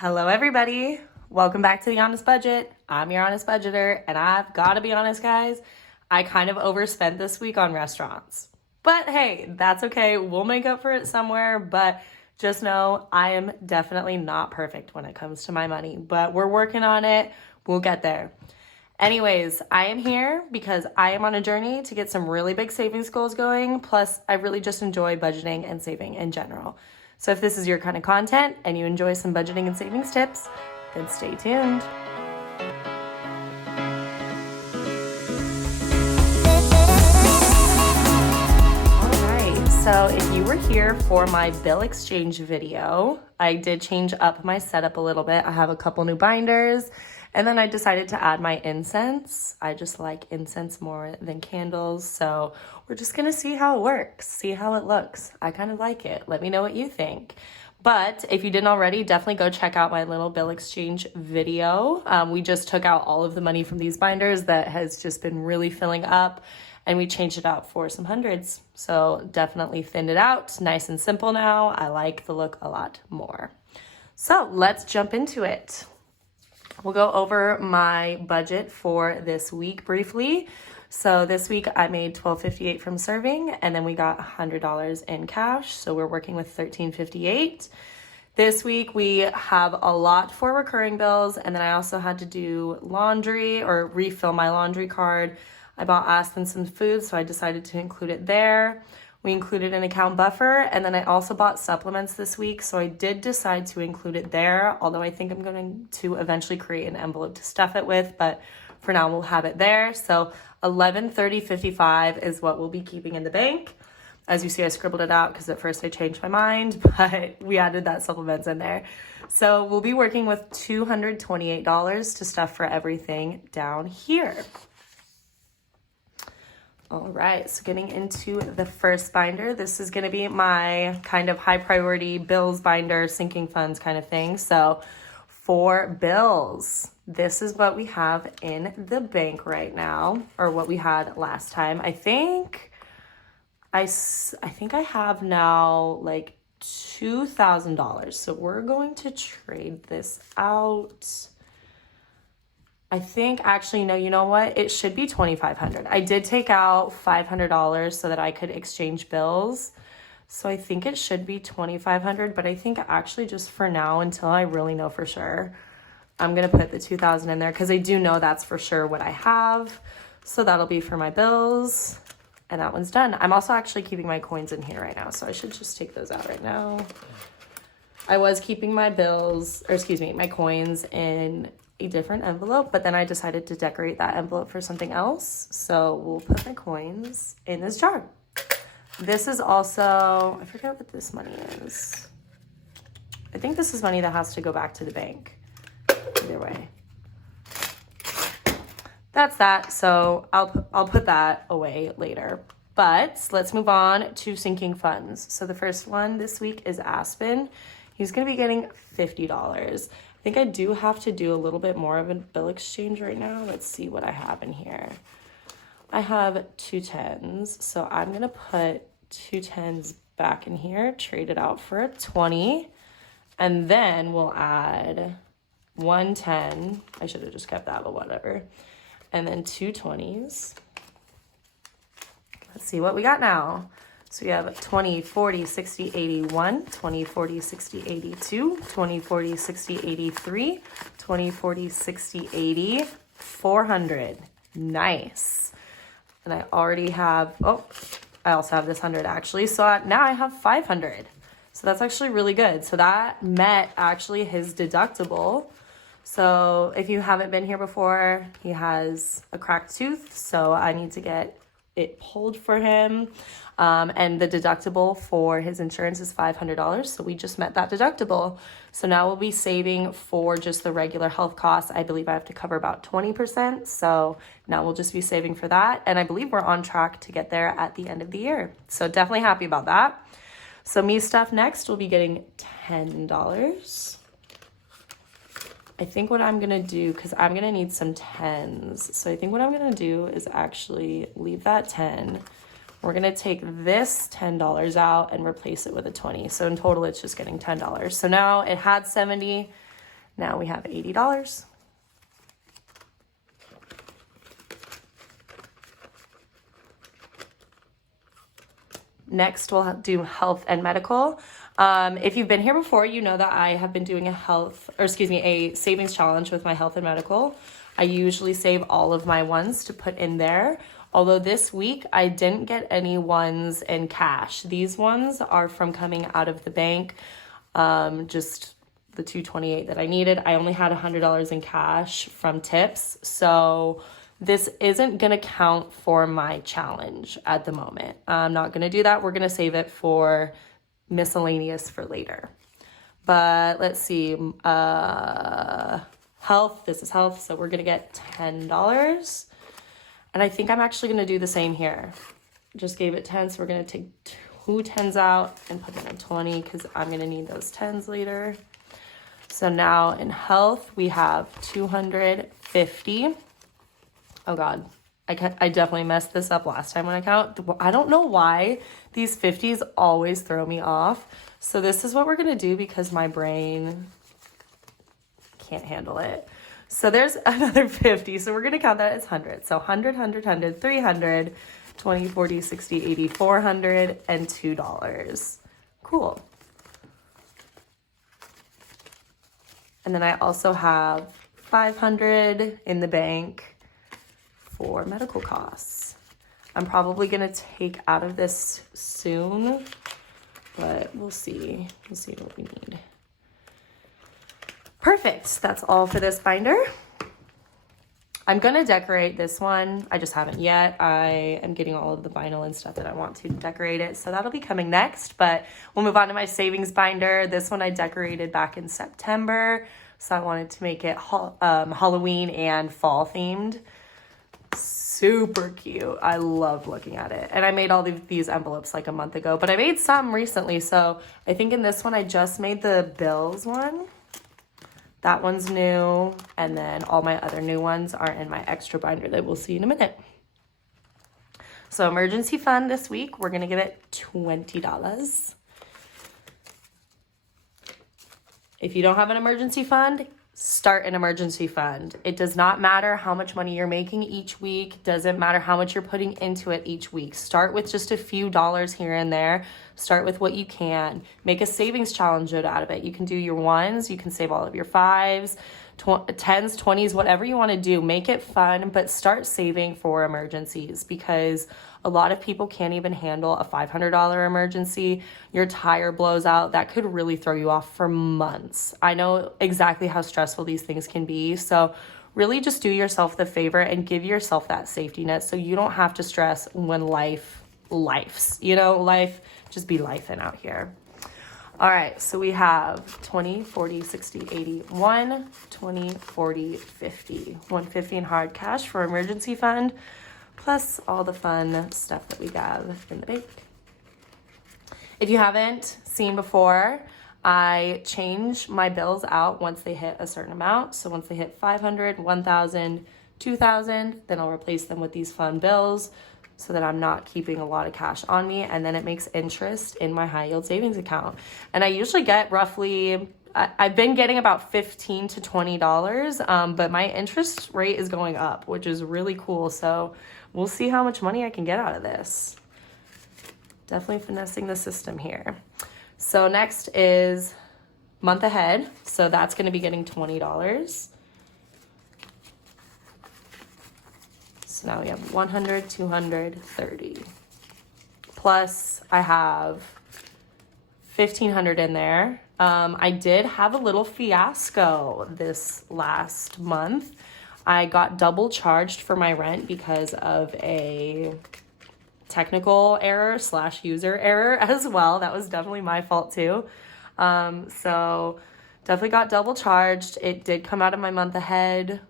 Hello everybody, welcome back to The Honest Budget. I'm your honest budgeter, and I've got to be honest guys, I kind of overspent this week on restaurants. But hey, that's okay, we'll make up for it somewhere, but just know I am definitely not perfect when it comes to my money, but we're working on it, we'll get there. Anyways, I am here because I am on a journey to get some really big savings goals going, plus I really just enjoy budgeting and saving in general. So if this is your kind of content and you enjoy some budgeting and savings tips, then stay tuned. All right, so if you were here for my bill exchange video, I did change up my setup a little bit. I have a couple new binders, and then I decided to add my incense. I just like incense more than candles, so we're just gonna see how it works, see how it looks. I kind of like it. Let me know what you think. But if you didn't already, definitely go check out my little bill exchange video. We just took out all of the money from these binders that has just been really filling up, and we changed it out for some hundreds. So definitely thinned it out, nice and simple now. I like the look a lot more. So let's jump into it. We'll go over my budget for this week briefly. So this week I made $12.58 from serving, and then we got $100 in cash. So we're working with $13.58. This week we have a lot for recurring bills, and then I also had to do laundry or refill my laundry card. I bought Aspen some food, so I decided to include it there. We included an account buffer, and then I also bought supplements this week, so I did decide to include it there, although I think I'm going to eventually create an envelope to stuff it with, but for now we'll have it there. So $11.30.55 is what we'll be keeping in the bank. As you see, I scribbled it out because at first I changed my mind, but we added that supplements in there. So we'll be working with $228 to stuff for everything down here. All right, so getting into the first binder, this is going to be my kind of high priority bills binder, sinking funds kind of thing. So for bills, this is what we have in the bank right now, or what we had last time. I think I have now like $2,000. So we're going to trade this out. I think actually, no, you know what? It should be $2,500. I did take out $500 so that I could exchange bills. So I think it should be $2,500, but I think actually just for now, until I really know for sure, I'm going to put the $2,000 in there because I do know that's for sure what I have. So that'll be for my bills, and that one's done. I'm also actually keeping my coins in here right now, so I should just take those out right now. I was keeping my my coins in a different envelope, but then I decided to decorate that envelope for something else. So we'll put my coins in this jar. This is also, I forget what this money is. I think this is money that has to go back to the bank. Either way. That's that. So I'll put that away later. But let's move on to sinking funds. So the first one this week is Aspen. He's going to be getting $50. I think I do have to do a little bit more of a bill exchange right now. Let's see what I have in here. I have 2 10s, so I'm gonna put 2 10s back in here, trade it out for a 20, and then we'll add 1 10. I should have just kept that, but whatever. And then 2 20s. Let's see what we got now. So we have 20, 40, 60, 81, 20, 40, 60, 82, 20, 40, 60, 83, 20, 40, 60, 80, 400. Nice. And I already have, I also have this 100 actually. So now I have 500. So that's actually really good. So that met actually his deductible. So if you haven't been here before, he has a cracked tooth. So I need to get it pulled for him. And the deductible for his insurance is $500. So we just met that deductible. So now we'll be saving for just the regular health costs. I believe I have to cover about 20%. So now we'll just be saving for that. And I believe we're on track to get there at the end of the year. So definitely happy about that. So me stuff next will be getting $10. I think what I'm going to do, because I'm going to need some 10s. So I think what I'm going to do is actually leave that 10. We're going to take this $10 out and replace it with a 20. So in total, it's just getting $10. So now it had 70. Now we have $80. Next, we'll do health and medical. If you've been here before, you know that I have been doing a savings challenge with my health and medical. I usually save all of my ones to put in there. Although this week I didn't get any ones in cash. These ones are from coming out of the bank, just the $228 that I needed. I only had $100 in cash from tips. So this isn't going to count for my challenge at the moment. I'm not going to do that. We're going to save it for miscellaneous for later. But let's see. Health. This is health. So we're going to get $10. And I think I'm actually going to do the same here. Just gave it 10. So we're going to take 2 10s out and put in a 20 because I'm going to need those 10s later. So now in health, we have 250. Oh God, I definitely messed this up last time when I count. I don't know why these 50s always throw me off. So this is what we're going to do because my brain can't handle it. So there's another 50. So we're going to count that as 100. So 100, 100, 100, 300, 20, 40, 60, 80, 400, and $2. Cool. And then I also have 500 in the bank for medical costs. I'm probably going to take out of this soon, but we'll see. We'll see what we need. Perfect. That's all for this binder. I'm going to decorate this one. I just haven't yet. I am getting all of the vinyl and stuff that I want to decorate it. So that'll be coming next, but we'll move on to my savings binder. This one I decorated back in September. So I wanted to make it Halloween and fall themed. Super cute. I love looking at it. And I made all these envelopes like a month ago, but I made some recently. So I think in this one, I just made the bills one. That one's new. And then all my other new ones are in my extra binder that we'll see in a minute. So emergency fund this week, we're going to give it $20. If you don't have an emergency fund, start an emergency fund. It does not matter how much money you're making each week. Doesn't matter how much you're putting into it each week. Start with just a few dollars here and there. Start with what you can. Make a savings challenge out of it. You can do your ones. You can save all of your 5s, 10s, 20s, whatever you want to do. Make it fun, but start saving for emergencies because a lot of people can't even handle a $500 emergency. Your tire blows out. That could really throw you off for months. I know exactly how stressful these things can be. So really just do yourself the favor and give yourself that safety net so you don't have to stress when life just be lifing out here. All right, so we have 20, 40, 60, 80, 1, 20, 40, 50. 150 in hard cash for emergency fund, plus all the fun stuff that we have in the bank. If you haven't seen before, I change my bills out once they hit a certain amount. So once they hit 500, 1,000, 2,000, then I'll replace them with these fun bills so that I'm not keeping a lot of cash on me. And then it makes interest in my high yield savings account. And I usually get roughly, I've been getting about $15 to $20, but my interest rate is going up, which is really cool. So we'll see how much money I can get out of this. Definitely finessing the system here. So next is month ahead. So that's going to be getting $20. So now we have 100, 200, 30. Plus I have 1,500 in there. I did have a little fiasco this last month. I got double charged for my rent because of a technical error / user error as well. That was definitely my fault too. So definitely got double charged. It did come out of my month ahead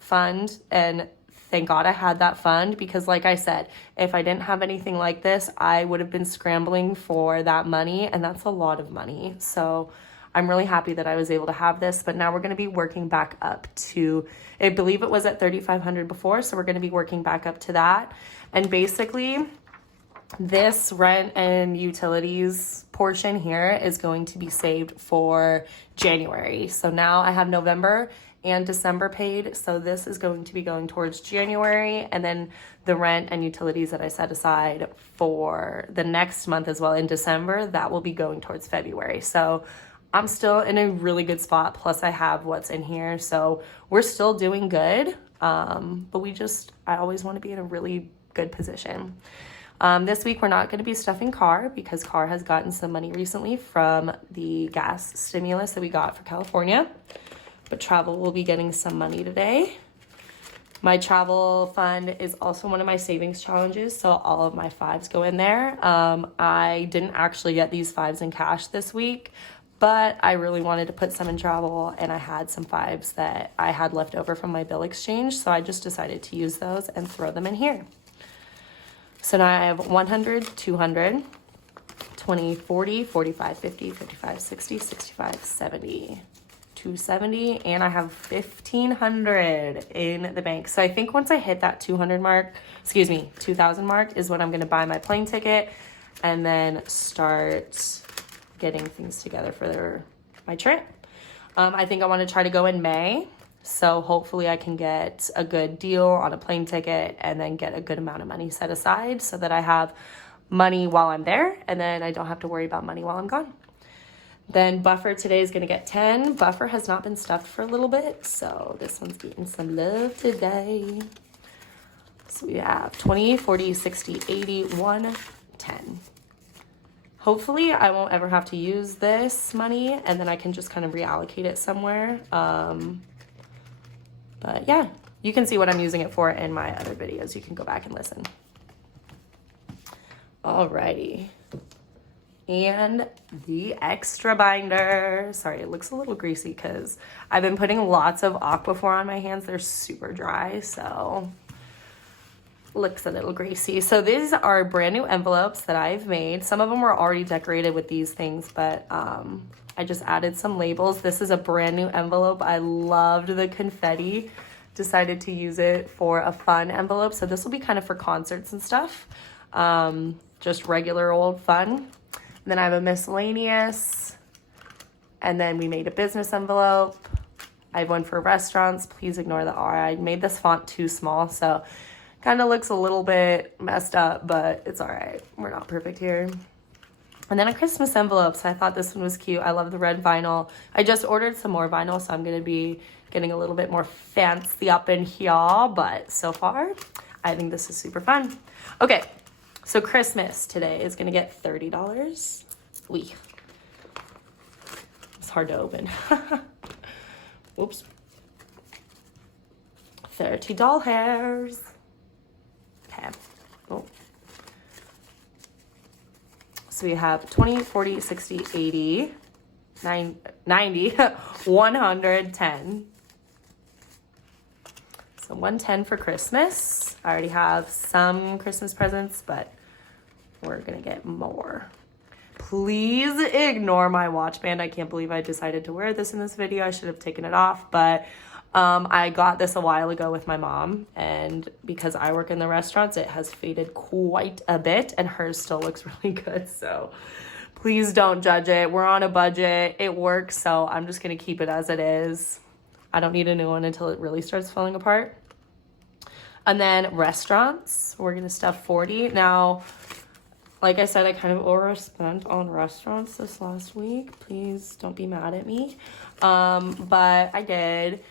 fund, and thank God I had that fund because like I said, if I didn't have anything like this, I would have been scrambling for that money, and that's a lot of money. So I'm really happy that I was able to have this, but now we're going to be working back up to, I believe it was at 3,500 before, so we're going to be working back up to that. And basically, This rent and utilities portion here is going to be saved for January. So now I have November and December paid. So this is going to be going towards January, and then the rent and utilities that I set aside for the next month as well in December, that will be going towards February. So I'm still in a really good spot. Plus I have what's in here. So we're still doing good. But I always want to be in a really good position. This week we're not going to be stuffing Car because Car has gotten some money recently from the gas stimulus that we got for California. But Travel will be getting some money today. My travel fund is also one of my savings challenges, so all of my fives go in there. I didn't actually get these fives in cash this week, but I really wanted to put some in travel, and I had some fives that I had left over from my bill exchange, so I just decided to use those and throw them in here. So now I have 100, 200, 20, 40, 45, 50, 55, 60, 65, 70, 270, and I have 1,500 in the bank. So I think once I hit that 200 mark, 2,000 mark is when I'm going to buy my plane ticket and then start getting things together for my trip. I think I want to try to go in May. So hopefully I can get a good deal on a plane ticket and then get a good amount of money set aside so that I have money while I'm there and then I don't have to worry about money while I'm gone. Then Buffer today is going to get 10. Buffer has not been stuffed for a little bit, so this one's getting some love today. So we have 20, 40, 60, 80, 1, 10. Hopefully I won't ever have to use this money and then I can just kind of reallocate it somewhere. But yeah, you can see what I'm using it for in my other videos. You can go back and listen. Alrighty. And the extra binder. Sorry, it looks a little greasy because I've been putting lots of Aquaphor on my hands. They're super dry, so looks a little greasy. So these are brand new envelopes that I've made. Some of them were already decorated with these things, but I just added some labels. This is a brand new envelope. I loved the confetti. Decided to use it for a fun envelope. So this will be kind of for concerts and stuff. Just regular old fun. And then I have a miscellaneous. And then we made a business envelope. I have one for restaurants. Please ignore the R. I made this font too small, so kind of looks a little bit messed up, but it's all right. We're not perfect here. And then a Christmas envelope. So I thought this one was cute. I love the red vinyl. I just ordered some more vinyl, so I'm going to be getting a little bit more fancy up in here. But so far, I think this is super fun. Okay, so Christmas today is going to get $30. Wee. It's hard to open. Oops. 30 doll hairs. Okay. Oh. So we have 20, 40, 60, 80, 90, 110. So 110 for Christmas. I already have some Christmas presents, but we're gonna get more. Please ignore my watch band. I can't believe I decided to wear this in this video. I should have taken it off, but I got this a while ago with my mom, and because I work in the restaurants, it has faded quite a bit, and hers still looks really good, so please don't judge it. We're on a budget. It works, so I'm just going to keep it as it is. I don't need a new one until it really starts falling apart. And then restaurants, we're going to stuff 40. Now, like I said, I kind of overspent on restaurants this last week. Please don't be mad at me. But I did.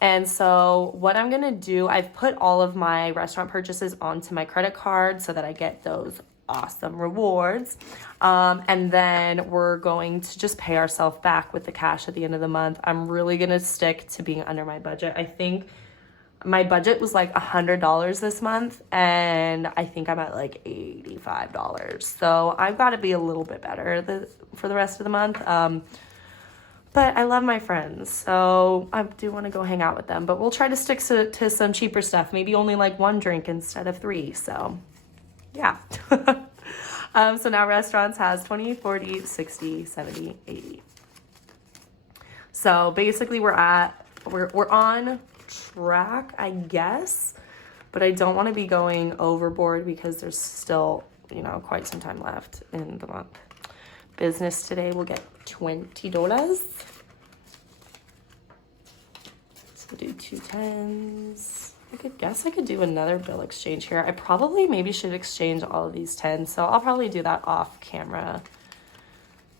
And so what I'm going to do, I've put all of my restaurant purchases onto my credit card so that I get those awesome rewards. And then we're going to just pay ourselves back with the cash at the end of the month. I'm really going to stick to being under my budget. I think my budget was like $100 this month, and I think I'm at like $85. So I've got to be a little bit better for the rest of the month. But I love my friends, so I do want to go hang out with them. But we'll try to stick to some cheaper stuff, maybe only like 1 drink instead of 3. So yeah. So now restaurants has 20, 40, 60, 70, 80. So basically we're on track, I guess, but I don't want to be going overboard because there's still, you know, quite some time left in the month. Business today will get $20. So we'll do 2 10s. I could do another bill exchange here. I probably maybe should exchange all of these 10s. So I'll probably do that off camera.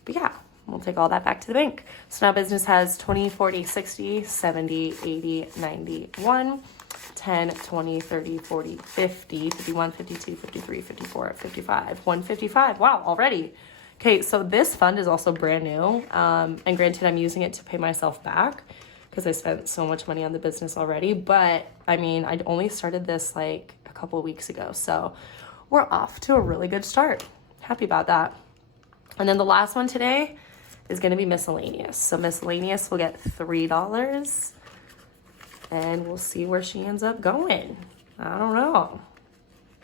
But yeah, we'll take all that back to the bank. So now business has 20, 40, 60, 70, 80, 90, 1, 10, 20, 30, 40, 50, 51, 52, 53, 54, 55, 155. Wow, already. Okay, so this fund is also brand new. And granted, I'm using it to pay myself back because I spent so much money on the business already. But I mean, I only started this like a couple of weeks ago. So we're off to a really good start. Happy about that. And then the last one today is going to be miscellaneous. So miscellaneous will get $3. And we'll see where she ends up going. I don't know.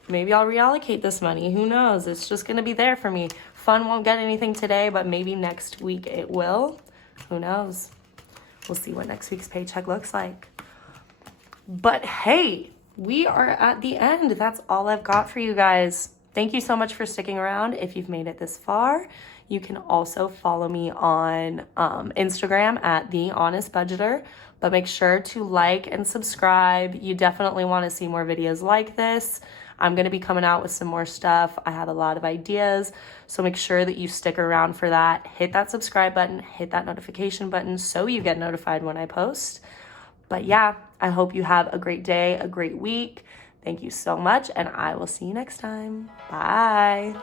Maybe I'll reallocate this money. Who knows? It's just going to be there for me. Fun won't get anything today, but maybe next week it will. Who knows? We'll see what next week's paycheck looks like. But hey, we are at the end. That's all I've got for you guys. Thank you so much for sticking around. If you've made it this far, you can also follow me on Instagram at The Honest Budgeter. But make sure to like and subscribe. You definitely want to see more videos like this. I'm going to be coming out with some more stuff. I have a lot of ideas. So make sure that you stick around for that. Hit that subscribe button. Hit that notification button so you get notified when I post. But yeah, I hope you have a great day, a great week. Thank you so much, and I will see you next time. Bye.